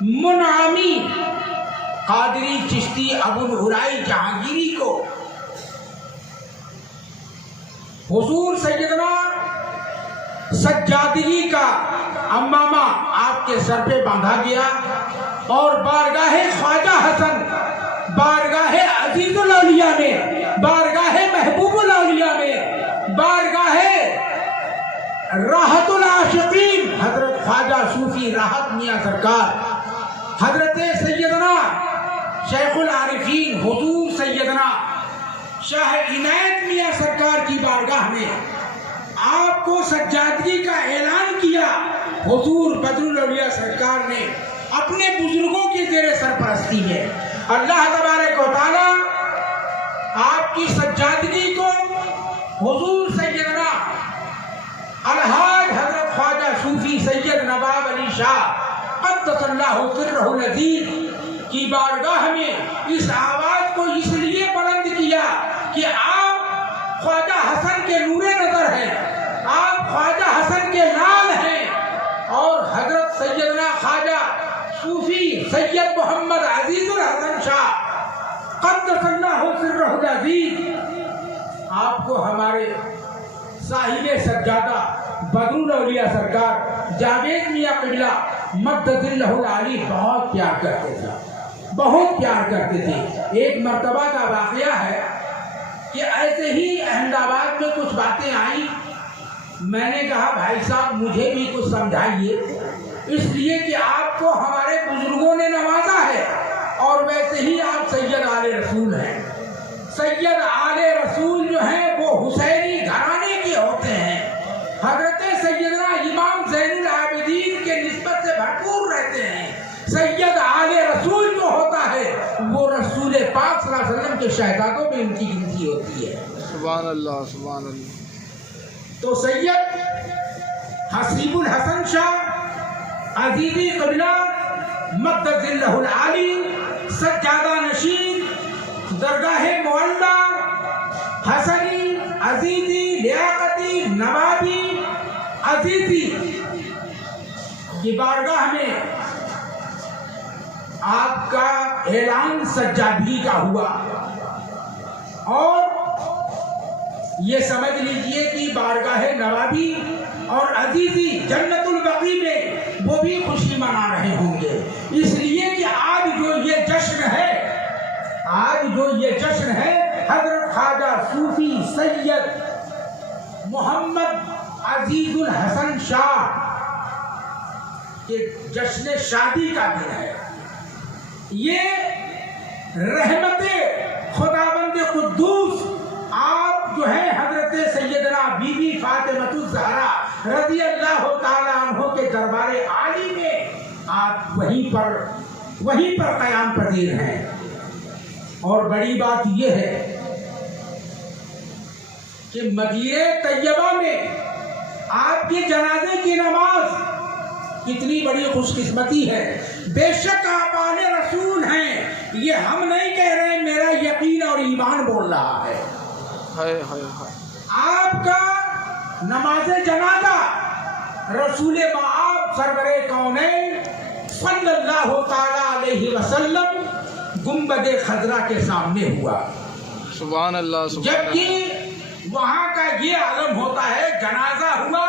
منعمی قادری چشتی ابو العلائی جہانگیری کو حضور سیدنا سجادگی کا امامہ آپ کے سر پہ باندھا گیا اور بارگاہ خواجہ حسن، بارگاہ عزیز الاولیاء میں، بارگاہ محبوب الاولیاء میں، بارگاہ راحت العاشقین حضرت خواجہ صوفی راحت میاں سرکار، حضرت سیدنا شیخ العارفین حضور سیدنا شاہ عنایت میاں سرکار کی بارگاہ میں آپ کو سجادگی کا اعلان کیا۔ حضور بدر الاولیاء سرکار نے اپنے بزرگوں کی زیر سرپرستی میں اللہ تبارک و تعالی آپ کی سجادگی کو حضور سیدنا الحاج حضرت خواجہ صوفی سید نواب علی شاہ قدس اللہ سرہ العزیز کی بارگاہ میں اس آواز کو اس لیے بلند کیا کہ آپ خواجہ حسن کے نور نظر ہیں، آپ خواجہ حسن کے لال ہیں، اور حضرت سیدنا خواجہ صوفی سید محمد عزیز الحسن شاہ قدس اللہ سرہ العزیز آپ کو ہمارے صاحب سجادہ بدر الاولیاء سرکار جاوید میاں قبلہ مدد اللہ العالی بہت پیار کرتے تھے، بہت پیار کرتے تھے۔ ایک مرتبہ کا واقعہ ہے کہ ایسے ہی احمد آباد میں کچھ باتیں آئیں، میں نے کہا بھائی صاحب مجھے بھی کچھ سمجھائیے، اس لیے کہ آپ کو ہمارے بزرگوں نے نوازا ہے اور ویسے ہی آپ سید آل رسول ہیں۔ سید آل رسول جو ہیں وہ حسینی گھرانے کے ہوتے ہیں، حضرت سیدنا امام زین العابدین کے نسبت سے بھرپور رہتے ہیں۔ سید آل رسول جو ہوتا ہے وہ رسول پاک صلی اللہ علیہ وسلم کے شہزادوں میں ان کی گنتی ہوتی ہے۔ سبحان اللہ سبحان اللہ۔ تو سید حسیب الحسن شاہ عزیزی قبلہ مدد اللہ العالی سجادہ نشین درگاہ معلّہ حسنی عزیزی لیاقتی نوابی عزیزی کی بارگاہ میں آپ کا اعلان سجادگی کا ہوا، اور یہ سمجھ لیجئے کہ بارگاہ نوابی اور عزیزی جنت البقیع میں وہ بھی خوشی منا رہے ہوں گے، اس لیے کہ آج جو یہ جشن ہے حضرت خواجہ صوفی سید محمد عزیز الحسن شاہ کے جشن شادی کا دن ہے۔ یہ رحمت خداوند قدوس آپ جو ہے حضرت سیدنا بی بی فاطمہ الزہرا رضی اللہ تعالیٰ عنہ کے دربار عالی میں آپ وہیں پر قیام پذیر ہیں۔ اور بڑی بات یہ ہے کہ مدینہ طیبہ میں آپ کے جنازے کی نماز کتنی بڑی خوش قسمتی ہے۔ بے شک آپ آل رسول ہیں، یہ ہم نہیں کہہ رہے، میرا یقین اور ایمان بول رہا ہے۔ آپ کا نماز جنازہ رسول مآب سرور کونین صلی اللہ تعالی علیہ وسلم گنبد خضرا کے سامنے ہوا۔ سبحان اللہ سبحان اللہ۔ جبکہ وہاں کا یہ عالم ہوتا ہے جنازہ ہوا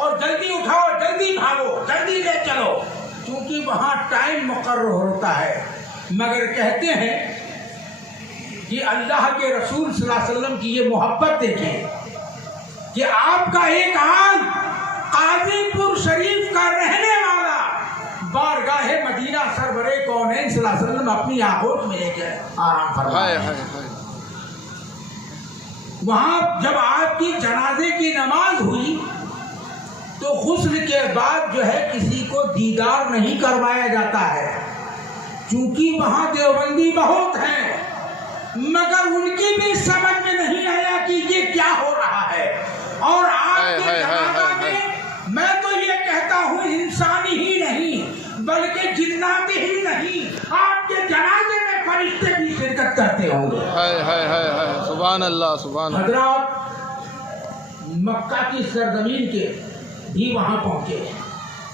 اور جلدی اٹھاؤ، جلدی بھاگو، جلدی لے چلو، کیونکہ وہاں ٹائم مقرر ہوتا ہے۔ مگر کہتے ہیں کہ اللہ کے رسول صلی اللہ علیہ وسلم کی یہ محبت دیکھیں کہ آپ کا ایک آن قاضی پور شریف کا رہنے والا بارگاہ مدینہ سرور کونین صلی اللہ علیہ وسلم اپنی آغوش میں لے کے آرام فرمائے۔ وہاں جب آپ کی جنازے کی نماز ہوئی تو غسل کے بعد جو ہے کسی کو دیدار نہیں کروایا جاتا ہے، چونکہ وہاں دیوبندی بہت ہیں، مگر ان کی بھی سمجھ میں نہیں آیا کہ یہ کیا ہو رہا ہے۔ اور آپ کے جنازہ میں میں تو یہ کہتا ہوں انسانی ہی نہیں بلکہ جناتی ہی نہیں، آپ کے جنازے میں فرشتے بھی شرکت کرتے ہوں گے۔ سبحان اللہ سبحان اللہ۔ حضرات مکہ کی سرزمین کے بھی وہاں پہنچے،